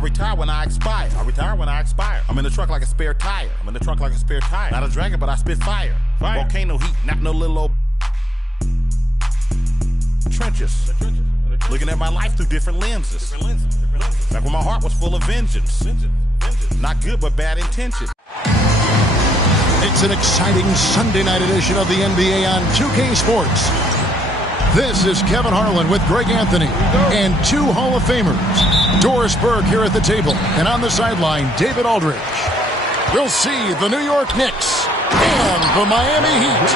I'll retire when I expire. I'll retire when I expire. I'm in the truck like a spare tire. I'm in the trunk like a spare tire. Not a dragon, but I spit fire. Volcano heat, not no little old trenches. Looking at my life through different lenses. Like when my heart was full of vengeance. Not good, but bad intention. It's an exciting Sunday night edition of the NBA on 2K Sports. This is Kevin Harlan with Greg Anthony and two Hall of Famers. Doris Burke here at the table, and on the sideline, David Aldridge. We'll see the New York Knicks and the Miami Heat.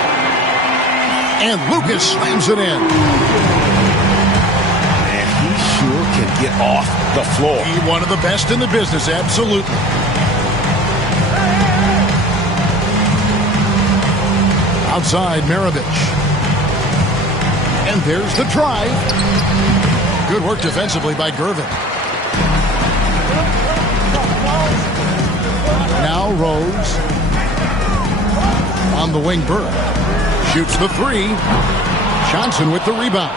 And Lucas slams it in. And he sure can get off the floor. He one of the best in the business, absolutely. Outside, Maravich. And there's the drive. Good work defensively by Gervin. Now Rose. On the wing, Burke. Shoots the three. Johnson with the rebound.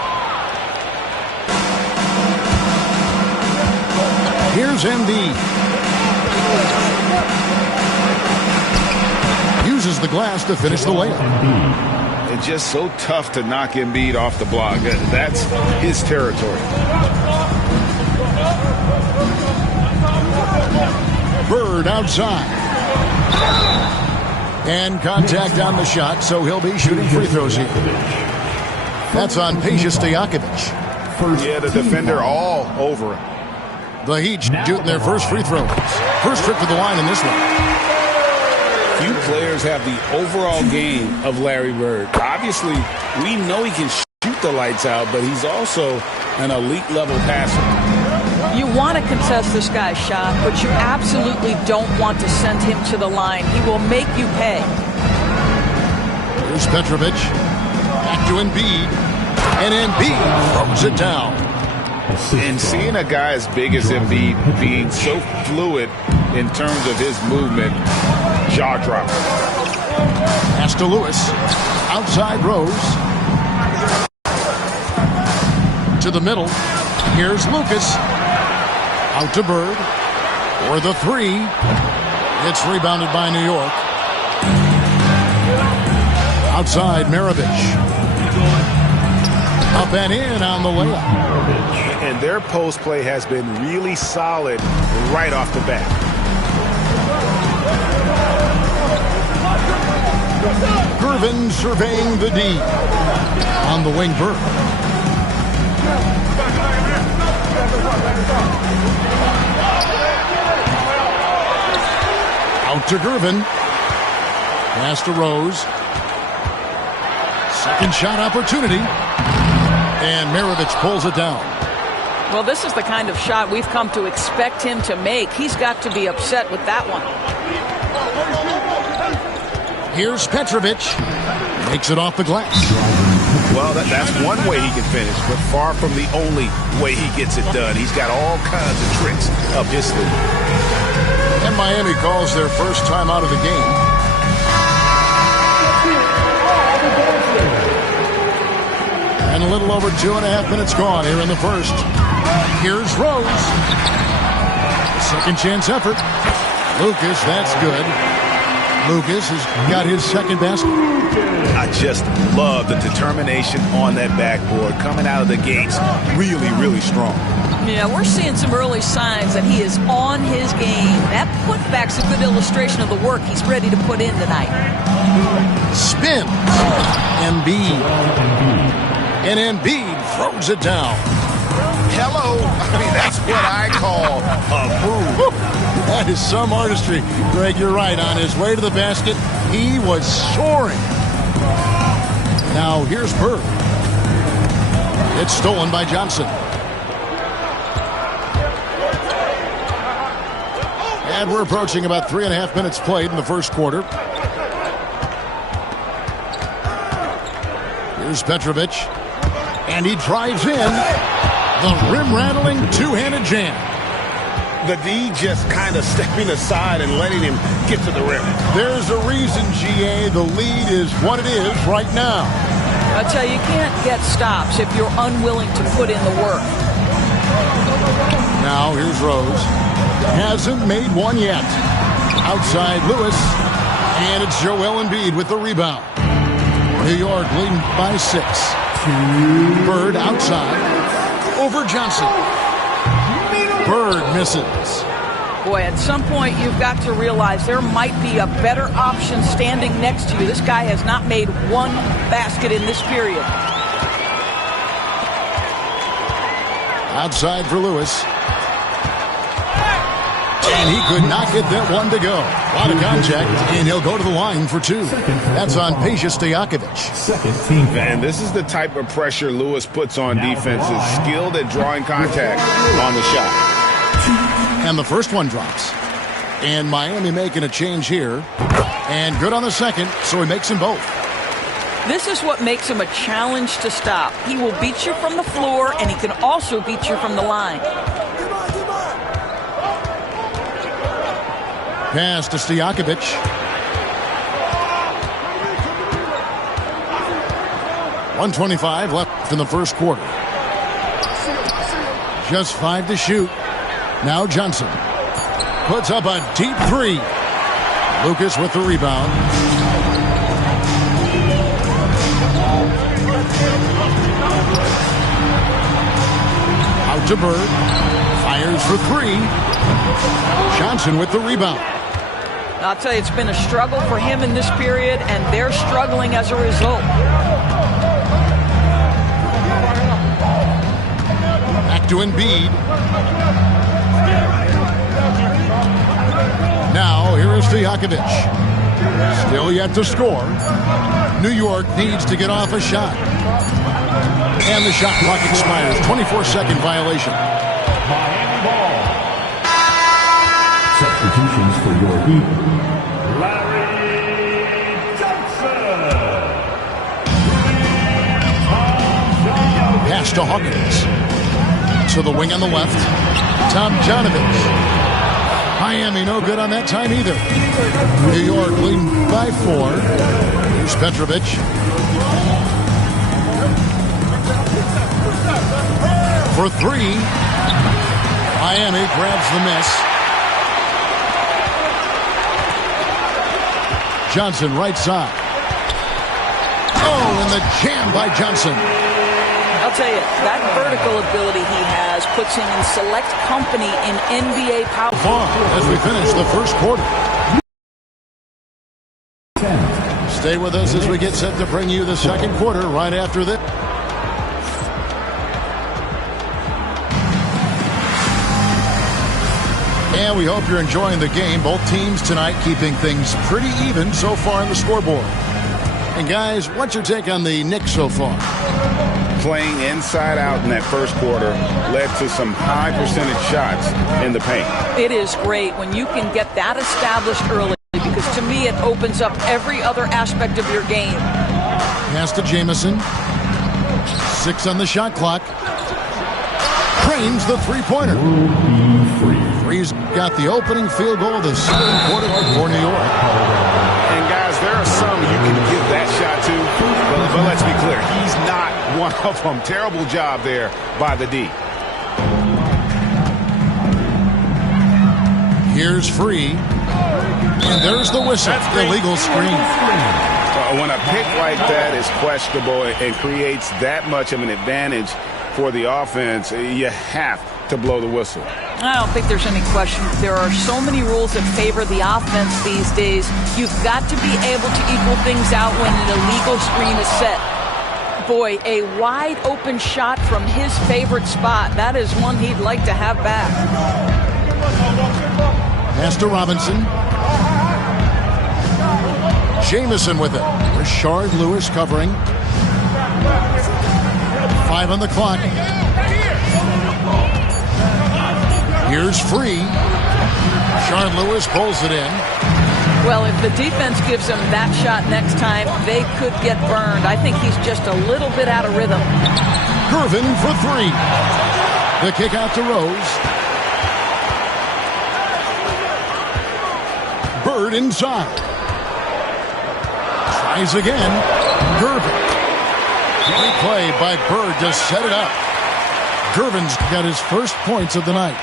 Here's Embiid. Uses the glass to finish the layup. It's just so tough to knock Embiid off the block. That's his territory. Bird outside. And contact on the shot, so he'll be shooting free throws here. That's on Peja Stojakovic. Yeah, the defender all over him. The Heat shooting their first free throws. First trip to the line in this one. Few players have the overall game of Larry Bird. Obviously, we know he can shoot the lights out, but he's also an elite level passer. You want to contest this guy's shot, but you absolutely don't want to send him to the line. He will make you pay. Here's Petrovic. Back to Embiid. And Embiid throws it down. And seeing a guy as big as Embiid being so fluid in terms of his movement, jaw drop. Pass to Lewis. Outside Rose. To the middle. Here's Lucas. Out to Bird. For the three. It's rebounded by New York. Outside Maravich. Up and in on the layup. And their post play has been really solid right off the bat. Gervin surveying the D. On the wing, Burke. Out to Gervin. Pass to Rose. Second shot opportunity. And Maravich pulls it down. Well, this is the kind of shot we've come to expect him to make. He's got to be upset with that one. Here's Petrovic. Makes it off the glass. Well, that's one way he can finish, but far from the only way he gets it done. He's got all kinds of tricks up his sleeve. And Miami calls their first time out of the game. And a little over 2.5 minutes gone here in the first. Here's Rose. Second chance effort. Lucas, that's good. Lucas has got his second basket. I just love the determination on that backboard. Coming out of the gates really, really strong. Yeah, we're seeing some early signs that he is on his game. That putback's a good illustration of the work he's ready to put in tonight. Spins. Embiid. And Embiid throws it down. Hello. I mean, that's what I call a move. That is some artistry. Greg, you're right. On his way to the basket, he was soaring. Now, here's Bird. It's stolen by Johnson. And we're approaching about 3.5 minutes played in the first quarter. Here's Petrovic. And he drives in. The rim-rattling two-handed jam. The D just kind of stepping aside and letting him get to the rim. There's a reason, GA, the lead is what it is right now. I tell you, you can't get stops if you're unwilling to put in the work. Now, here's Rose. Hasn't made one yet. Outside Lewis. And it's Joel Embiid with the rebound. New York leading by 6. Bird outside. Over Johnson. Bird misses. Boy, at some point you've got to realize there might be a better option standing next to you. This guy has not made one basket in this period. Outside for Lewis. And he could not get that one to go. A lot of contact, and he'll go to the line for 2. That's on Peja Stojakovic. And this is the type of pressure Lewis puts on defenses, skilled at drawing contact on the shot. And the first one drops. And Miami making a change here. And good on the second, so he makes them both. This is what makes him a challenge to stop. He will beat you from the floor, and he can also beat you from the line. Pass to Stojakovic. .125 left in the first quarter. Just 5 to shoot. Now Johnson puts up a deep 3. Lucas with the rebound. Out to Bird. Fires for 3. Johnson with the rebound. I'll tell you, it's been a struggle for him in this period, and they're struggling as a result. Back to Embiid. Now, here is Stojakovic. Still yet to score. New York needs to get off a shot. And the shot clock expires. 24-second violation. Miami ball. Substitutions for your Heat. Larry Johnson. Pass to Hawkins. To the wing on the left. Tomjanovich. Miami no good on that time either. New York leading by 4. Here's Petrovic. For 3. Miami grabs the miss. Johnson right side. Oh, and the jam by Johnson. I'll tell you, that vertical ability he has puts him in select company in NBA power. Far as we finish the first quarter. Stay with us as we get set to bring you the second quarter right after this. And we hope you're enjoying the game. Both teams tonight keeping things pretty even so far on the scoreboard. And guys, what's your take on the Knicks so far? Playing inside out in that first quarter led to some high percentage shots in the paint. It is great when you can get that established early, because to me it opens up every other aspect of your game. Pass to Jamison. 6 on the shot clock. Cranes the three-pointer. Free's got the opening field goal of the second quarter for New York. And guys, there are some you can give that shot to, but let's be clear, he's not one of them. Terrible job there by the D. Here's Free. And there's the whistle. Illegal screen. When a pick like that is questionable and creates that much of an advantage for the offense, you have to blow the whistle. I don't think there's any question. There are so many rules that favor the offense these days. You've got to be able to equal things out when an illegal screen is set. Boy, a wide open shot from his favorite spot. That is one he'd like to have back. Pass to Robinson. Jamison with it. Rashard Lewis covering. 5 on the clock. Here's Free. Rashard Lewis pulls it in. Well, if the defense gives him that shot next time, they could get burned. I think he's just a little bit out of rhythm. Gervin for 3. The kick out to Rose. Bird inside. Tries again. Gervin. Great play by Bird to set it up. Gervin's got his first points of the night.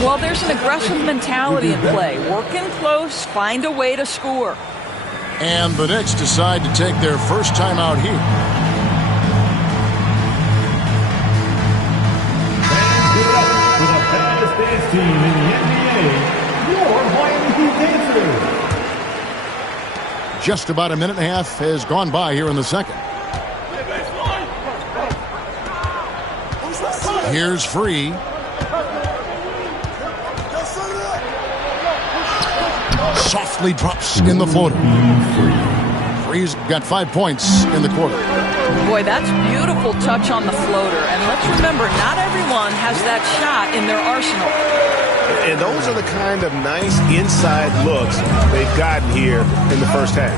Well, there's an aggressive mentality in play. Working close, find a way to score. And the Knicks decide to take their first time out here. Fans give it up for the fastest dance team in the NBA, your Miami Heat Dancers. Just about a minute and a half has gone by here in the second. Here's Free. Softly drops in the floater. Free's got 5 points in the quarter. Boy, that's beautiful touch on the floater. And let's remember, not everyone has that shot in their arsenal. And those are the kind of nice inside looks they've gotten here in the first half.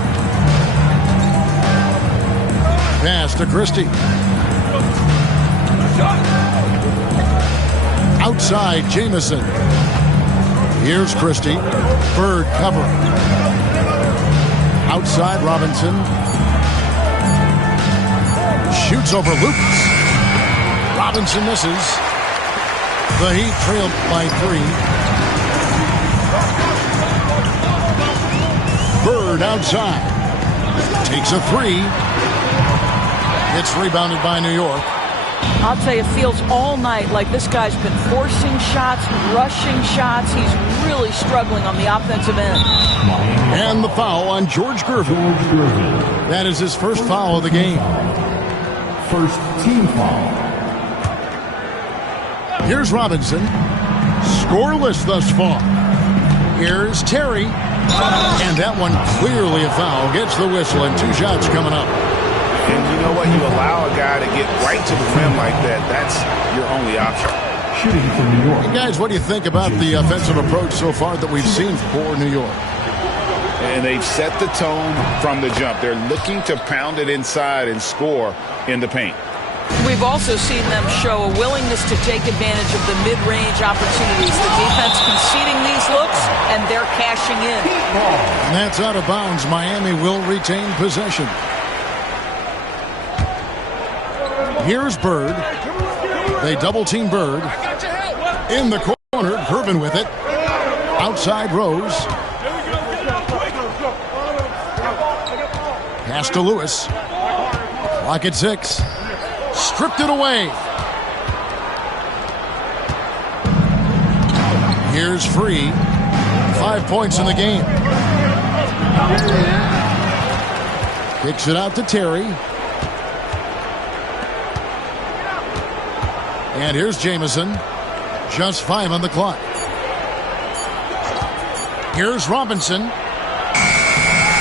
Pass to Christie. Outside, Jamison. Here's Christie. Bird cover. Outside, Robinson. Shoots over Lucas. Robinson misses. The Heat trailed by 3. Bird outside. Takes a 3. It's rebounded by New York. I'll tell you, it feels all night like this guy's been forcing shots, rushing shots. He's really struggling on the offensive end. And the foul on George Gervin. That is his first foul of the game. First team foul. Here's Robinson. Scoreless thus far. Here's Terry. And that one clearly a foul. Gets the whistle and 2 shots coming up. And you know what? You allow a guy to get right to the rim like that. That's your only option. Shooting for New York. And guys, what do you think about the offensive approach so far that we've seen for New York? And they've set the tone from the jump. They're looking to pound it inside and score in the paint. We've also seen them show a willingness to take advantage of the mid-range opportunities. The defense conceding these looks, and they're cashing in. And that's out of bounds. Miami will retain possession. Here's Bird. They double-team Bird. In the corner, Gervin with it. Outside Rose. Pass to Lewis. Clock at 6. Stripped it away. Here's Free. 5 points in the game. Kicks it out to Terry. And here's Jamison. Just 5 on the clock. Here's Robinson.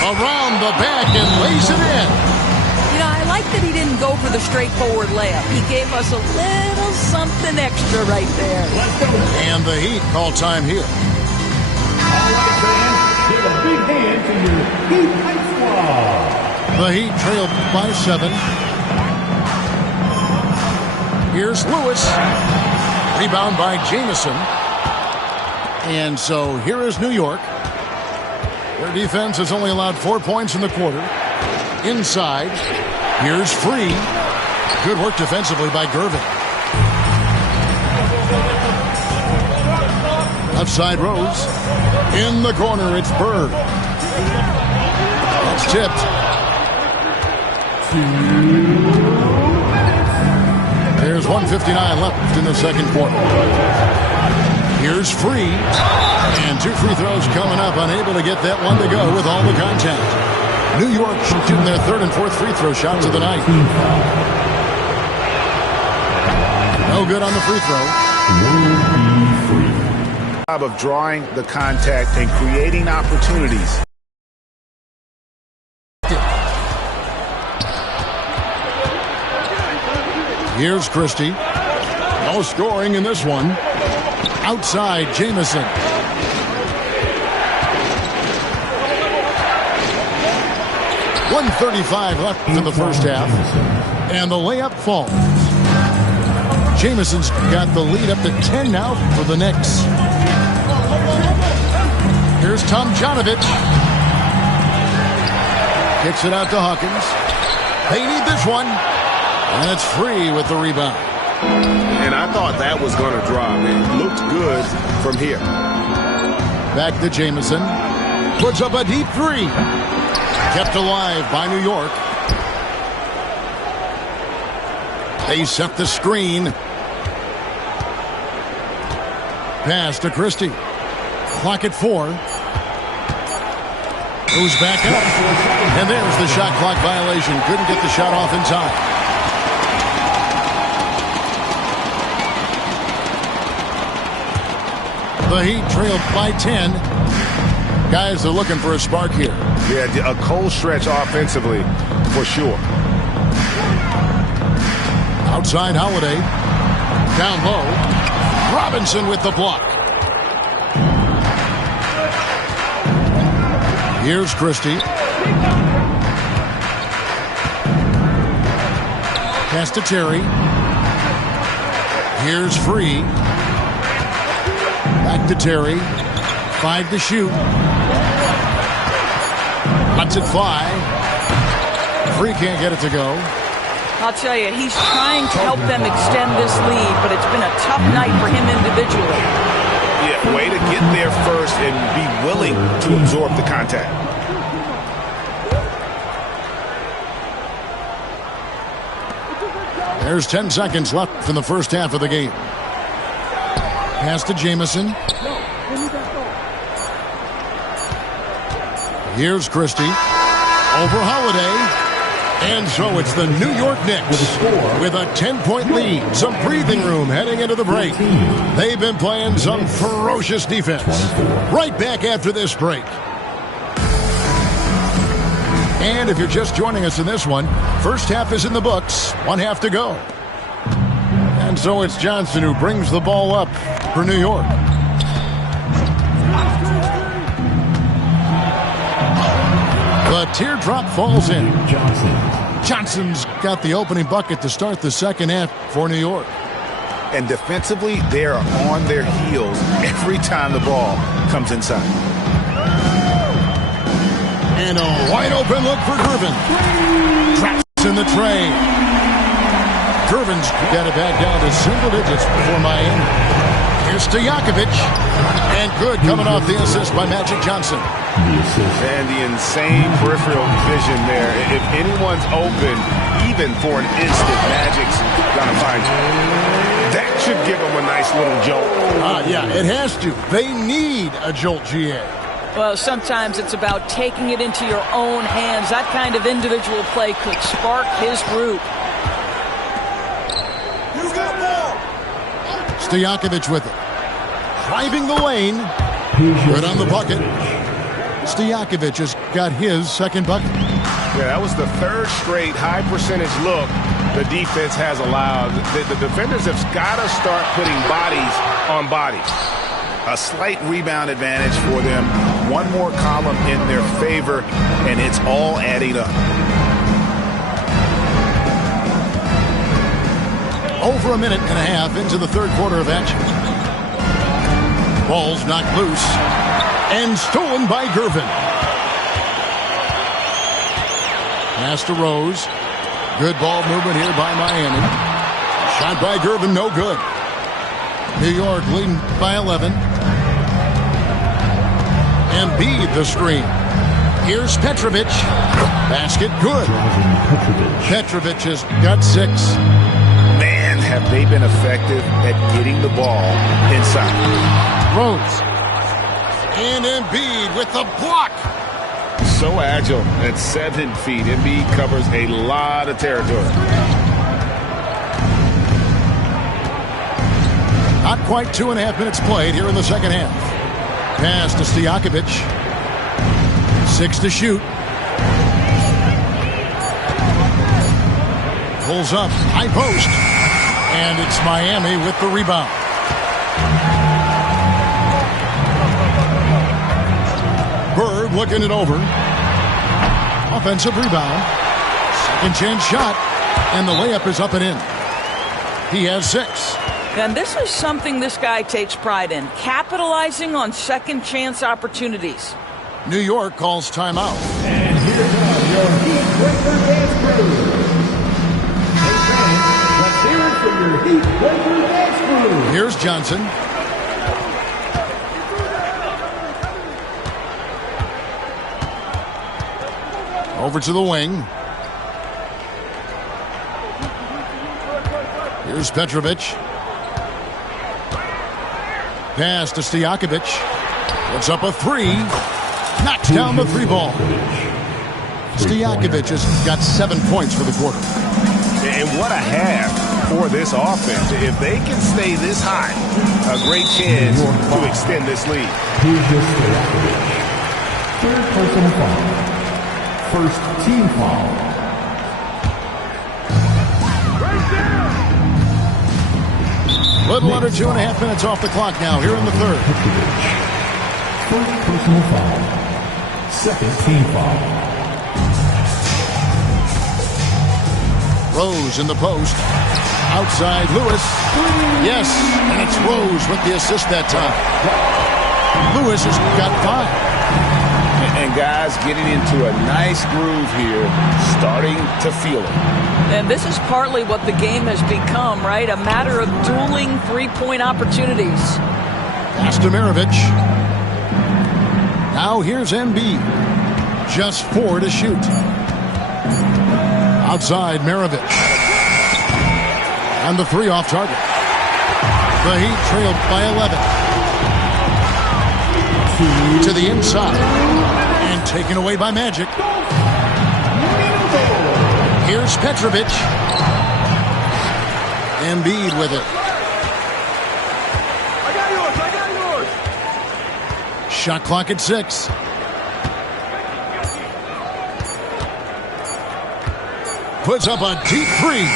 Around the back and lays it in. You know, I like that he didn't go for the straightforward layup. He gave us a little something extra right there. And the Heat call time here. All right, fans, give a big hand to your Heat Hype Squad. The Heat trailed by 7. Here's Lewis. Rebound by Jamison. And so here is New York. Their defense has only allowed 4 points in the quarter. Inside. Here's Free. Good work defensively by Gervin. Outside Rose. In the corner, it's Bird. It's tipped. There's 1:59 left in the second quarter. Here's Free. And 2 free throws coming up. Unable to get that one to go with all the contact. New York shooting their 3rd and 4th free throw shots of the night. No good on the free throw. Job of drawing the contact and creating opportunities. Here's Christie. No scoring in this one. Outside, Jamison. .135 left in the first half. And the layup falls. Jamison's got the lead up to 10 now for the Knicks. Here's Tomjanovich. Kicks it out to Hawkins. They need this one. And it's Free with the rebound. And I thought that was going to drop. It looked good from here. Back to Jamison. Puts up a deep three. Kept alive by New York. They set the screen. Pass to Christie. Clock at 4. Goes back up. And there's the shot clock violation. Couldn't get the shot off in time. The Heat trailed by 10. Guys are looking for a spark here. Yeah, a cold stretch offensively for sure. Outside Holiday. Down low. Robinson with the block. Here's Christie. Pass to Terry. Here's Free. Back to Terry. 5 to shoot. Lets it fly. Free can't get it to go. I'll tell you, he's trying to help them extend this lead, but it's been a tough night for him individually. Yeah, way to get there first and be willing to absorb the contact. There's 10 seconds left in the first half of the game. Pass to Jamison. Here's Christie. Over Holiday. And so it's the New York Knicks with a 10-point lead. Some breathing room heading into the break. They've been playing some ferocious defense. Right back after this break. And if you're just joining us in this one, first half is in the books. 1 half to go. And so it's Johnson who brings the ball up for New York. The teardrop falls in. Johnson's got the opening bucket to start the second half for New York. And defensively, they are on their heels every time the ball comes inside. And a wide open look for Gervin. Traps in the tray. Gervin's got it back down to single digits for Miami. Here's Stojakovic. And good coming off the assist by Magic Johnson. And the insane peripheral vision there. If anyone's open, even for an instant, Magic's gonna find you. That should give them a nice little jolt. Yeah, it has to. They need a jolt, GA. Well, sometimes it's about taking it into your own hands. That kind of individual play could spark his group. Stojakovic with it. Driving the lane. Good on the bucket. Stojakovic has got his second bucket. Yeah, that was the third straight high percentage look the defense has allowed. The defenders have got to start putting bodies on bodies. A slight rebound advantage for them. One more column in their favor, and it's all adding up. Over a minute and a half into the third quarter of action. Ball's knocked loose and stolen by Gervin. Pass to Rose. Good ball movement here by Miami. Shot by Gervin, no good. New York leading by 11. Embiid the screen. Here's Petrovic. Basket good. Petrovic has got 6. Man, have they been effective at getting the ball inside. Rose. And Embiid with the block. So agile at 7 feet. Embiid covers a lot of territory. Not quite 2.5 minutes played here in the second half. Pass to Stojakovic. 6 to shoot. Pulls up. High post. And it's Miami with the rebound. Bird looking it over. Offensive rebound. Second chance shot. And the layup is up and in. He has 6. And this is something this guy takes pride in. Capitalizing on second chance opportunities. New York calls timeout. And here are your Heat Breaker dance crew. Hey fans, let's hear it for your Heat Lakers dance crew. Here's Johnson. Over to the wing. Here's Petrovic. Pass to Stojakovic. Puts up a three. Knocks down the three ball. Stojakovic has got 7 points for the quarter. And what a half for this offense. If they can stay this high, a great chance to extend this lead. Third personal foul. First team foul. Little under 2.5 minutes off the clock now here in the third. First personal foul. Second team foul. Rose in the post. Outside Lewis. Yes, and it's Rose with the assist that time. Lewis has got 5. And guys getting into a nice groove here, starting to feel it. And this is partly what the game has become, right? A matter of dueling three-point opportunities. Pass to Maravich. Now here's Embiid. Just 4 to shoot. Outside Maravich. And the 3 off target. The Heat trailed by 11. To the inside. And taken away by Magic. Here's Petrovic. Embiid with it. I got yours. Shot clock at 6. Puts up a deep 3.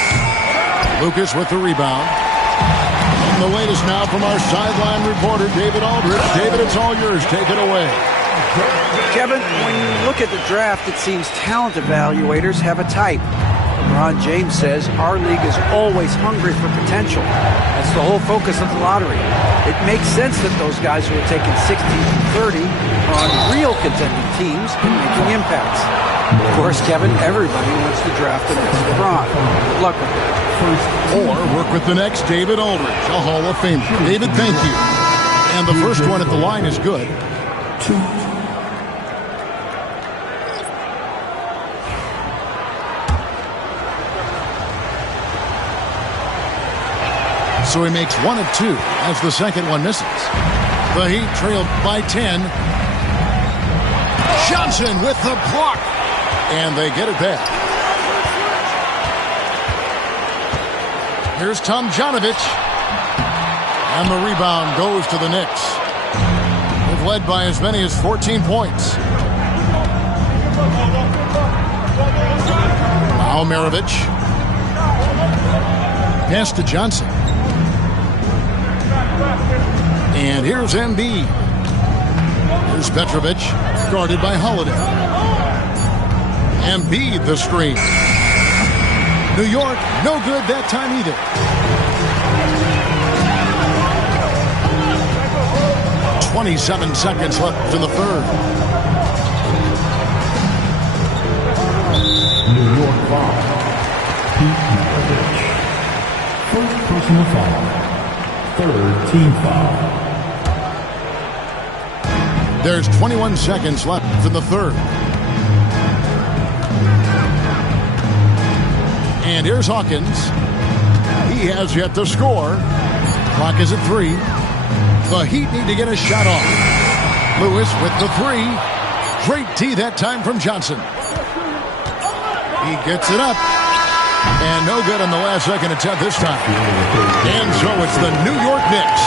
Lucas with the rebound. And the latest now from our sideline reporter, David Aldridge. David, it's all yours. Take it away. Kevin, when you look at the draft, it seems talent evaluators have a type. LeBron James says our league is always hungry for potential. That's the whole focus of the lottery. It makes sense that those guys who are taken 16 through 30 are on real contending teams and making impacts. Of course, Kevin, everybody wants to draft the next LeBron. Good luck with it. Or work with the next David Aldridge, a Hall of Famer. David, thank you. And the first one at the line is good. 2. So he makes 1 of 2 as the second one misses. The Heat trailed by 10. Johnson with the block. And they get it back. Here's Tomjanovich. And the rebound goes to the Knicks. They've led by as many as 14 points. Now Maravich. Pass to Johnson. And here's Embiid. Here's Petrovic, guarded by Holiday. Embiid the screen. New York, no good that time either. .27 seconds left in the third. New York foul. Pete Maravich. First personal foul. Third team foul. There's 21 seconds left in the third. And here's Hawkins. He has yet to score. Clock is at 3. The Heat need to get a shot off. Lewis with the 3. Great D that time from Johnson. He gets it up. And no good on the last second attempt this time. And so it's the New York Knicks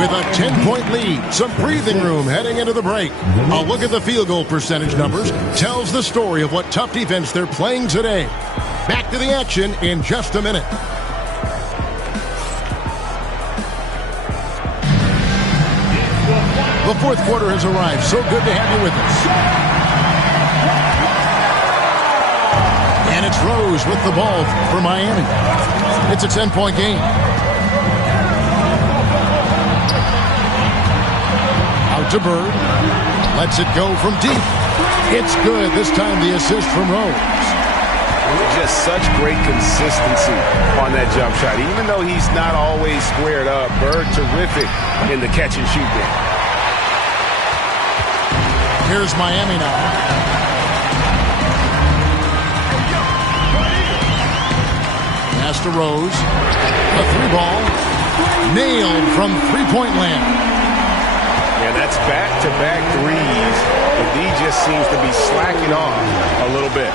with a 10-point lead. Some breathing room heading into the break. A look at the field goal percentage numbers tells the story of what tough defense they're playing today. Back to the action in just a minute. The fourth quarter has arrived. So good to have you with us. And it's Rose with the ball for Miami. It's a 10-point game. Out to Bird. Lets it go from deep. It's good. This time the assist from Rose. Just such great consistency on that jump shot. Even though he's not always squared up, Bird terrific in the catch and shoot game. Here's Miami now. Pass to Rose. A three ball. Nailed from three-point land. Yeah, that's back-to-back threes. The D just seems to be slacking off a little bit.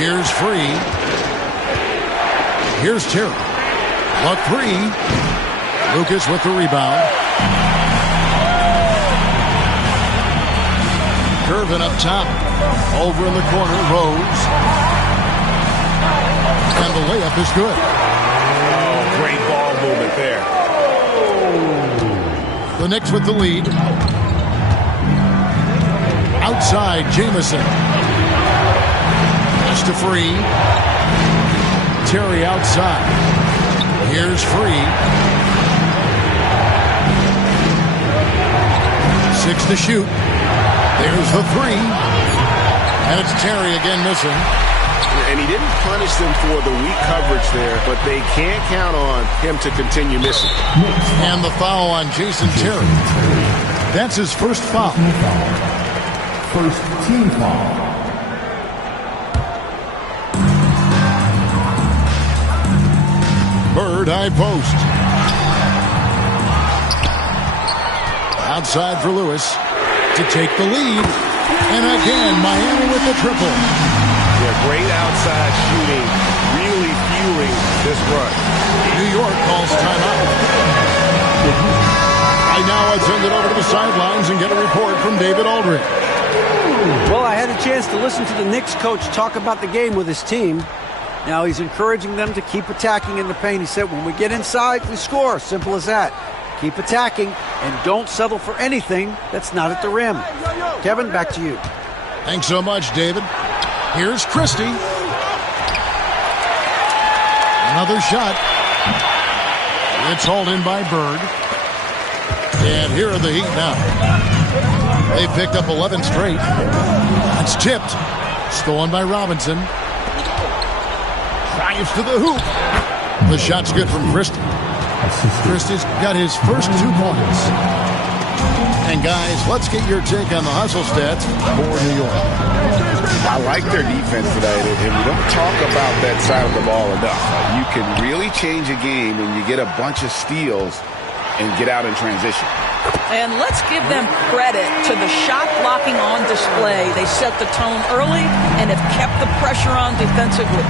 Here's Free. Here's Terry. A three. Lucas with the rebound. Curvin up top. Over in the corner, Rose. And the layup is good. Oh, great ball movement there. The Knicks with the lead. Outside, Jamison. Pass to Free. Terry outside. Here's Free. 6 to shoot. There's the three. And it's Terry again missing. And he didn't punish them for the weak coverage there, but they can't count on him to continue missing. And the foul on Jason Terry. That's his first foul. First team foul. Bird high post. Outside for Lewis to take the lead. And again, Miami with the triple. Yeah, great outside shooting, really fueling this run. New York calls timeout. Right now, I send it over to the sidelines and get a report from David Aldridge. Well, I had a chance to listen to the Knicks coach talk about the game with his team. Now he's encouraging them to keep attacking in the paint. He said, when we get inside, we score. Simple as that. Keep attacking and don't settle for anything that's not at the rim. Kevin, back to you. Thanks so much, David. Here's Christie. Another shot. It's hauled in by Bird. And here are the Heat now. They've picked up 11 straight. It's tipped. Stolen by Robinson. Drives to the hoop. The shot's good from Christie. Christie's got his first 2 points. And guys, let's get your take on the hustle stats for New York. I like their defense tonight, and we don't talk about that side of the ball enough. You can really change a game when you get a bunch of steals and get out in transition. And let's give them credit to the shot blocking on display. They set the tone early and have kept the pressure on defensively.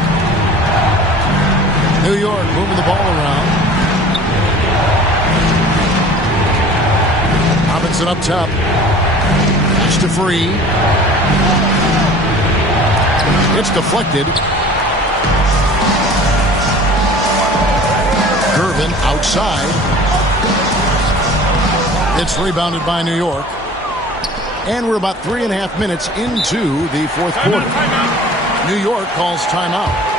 New York moving the ball around. Robinson up top. Pass to Free. It's deflected. Curvin outside. It's rebounded by New York. And we're about 3.5 minutes into the fourth quarter. New York calls timeout.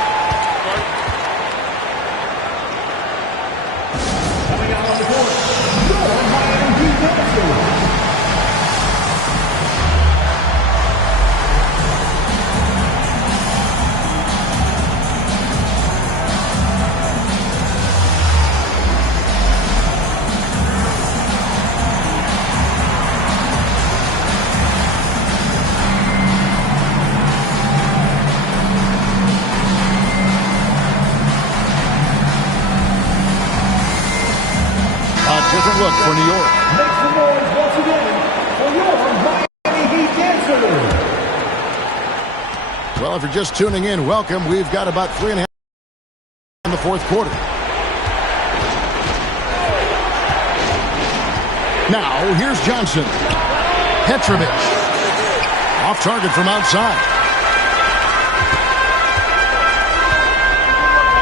Different look for New York. Make some noise once again for your Miami Heat dancers. Well, if you're just tuning in, welcome. We've got about 3.5 in the fourth quarter. Now, here's Johnson. Petrovic. Off target from outside.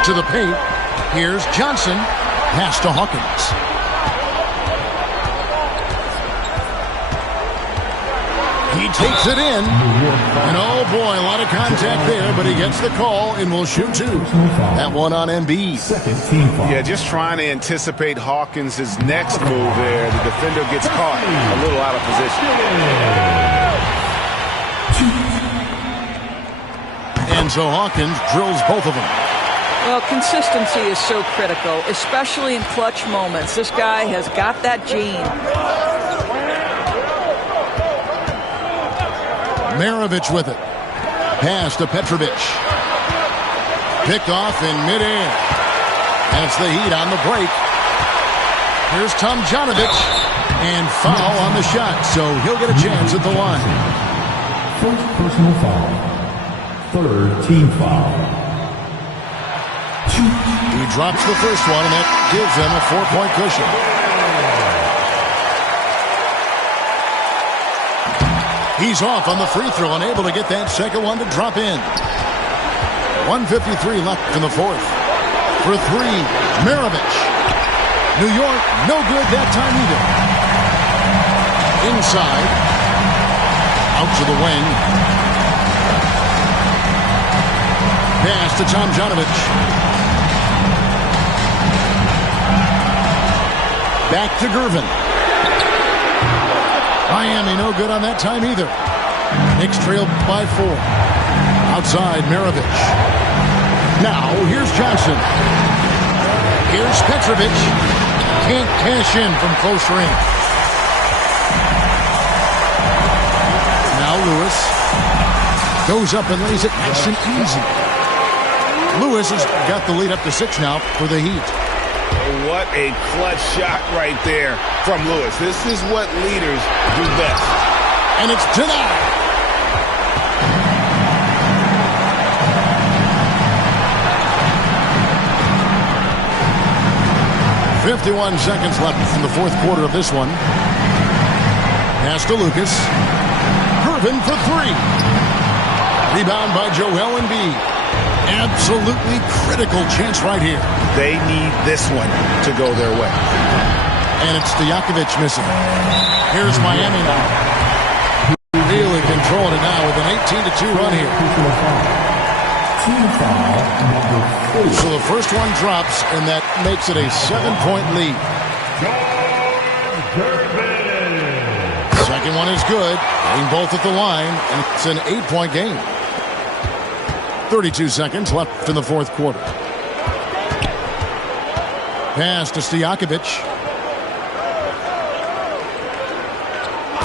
To the paint. Here's Johnson. Pass to Hawkins. He takes it in. And oh boy, a lot of contact there, but he gets the call and will shoot 2. That one on Embiid. Second team foul. Yeah, just trying to anticipate Hawkins' next move there. The defender gets caught a little out of position. And so Hawkins drills both of them. Well, consistency is so critical, especially in clutch moments. This guy has got that gene. Maravich with it. Pass to Petrovic. Picked off in midair. That's the Heat on the break. Here's Tomjanovich. And foul on the shot, so he'll get a chance at the line. First personal foul. Third team foul. He drops the first one, and that gives them a 4-point cushion. He's off on the free throw, unable to get that second one to drop in. 1:53 left in the fourth. For three, Maravich. New York, no good that time either. Inside. Out to the wing. Pass to Tomjanovich. Back to Gervin. Miami no good on that time either. Knicks trailed by 4. Outside, Maravich. Now, here's Johnson. Here's Petrovic. Can't cash in from close range. Now Lewis goes up and lays it nice and easy. Lewis has got the lead up to 6 now for the Heat. What a clutch shot right there from Lewis. This is what leaders do best. And it's denied. .51 seconds left in the fourth quarter of this one. Pass to Lucas. Gervin for 3. Rebound by Joel Embiid. Absolutely critical chance right here. They need this one to go their way. And it's Stojakovic missing. Here's Miami now. Really controlling it now with an 18-2 run here. So the first one drops, and that makes it a 7-point lead. Second one is good. Getting both at the line, and it's an 8-point game. 32 seconds left in the fourth quarter. Pass to Stojakovic.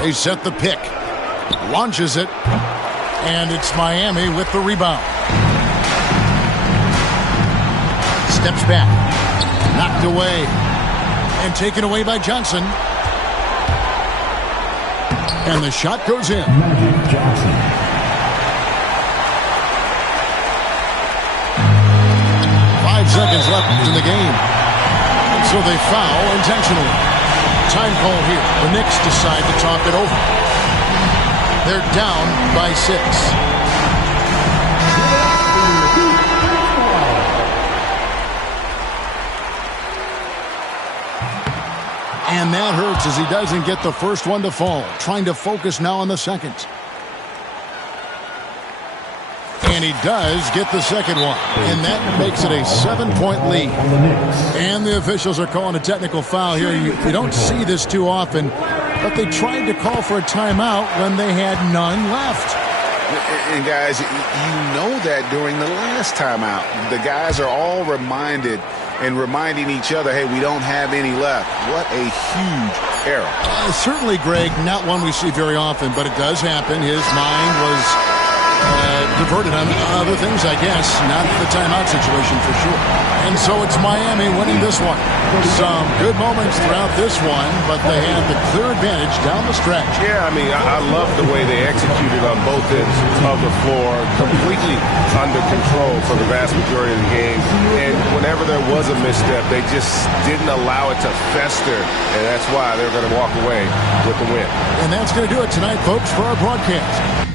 They set the pick. Launches it. And it's Miami with the rebound. Steps back. Knocked away. And taken away by Johnson. And the shot goes in. Magic Johnson. 5 seconds left in the game. And so they foul intentionally. Time call here. The Knicks decide to talk it over. They're down by 6. And that hurts as he doesn't get the first one to fall. Trying to focus now on the second. And he does get the second one. And that makes it a 7-point lead. And the officials are calling a technical foul here. You don't see this too often. But they tried to call for a timeout when they had none left. And guys, you know that during the last timeout, the guys are all reminding each other, hey, we don't have any left. What a huge error. Certainly, Greg, not one we see very often, but it does happen. His mind was diverted on other things, I guess. Not the timeout situation for sure. And so it's Miami winning this one. Some good moments throughout this one, but they had the clear advantage down the stretch. Yeah, I mean, I love the way they executed on both ends of the floor, completely under control for the vast majority of the game. And whenever there was a misstep, they just didn't allow it to fester, and that's why they're going to walk away with the win. And that's going to do it tonight, folks, for our broadcast.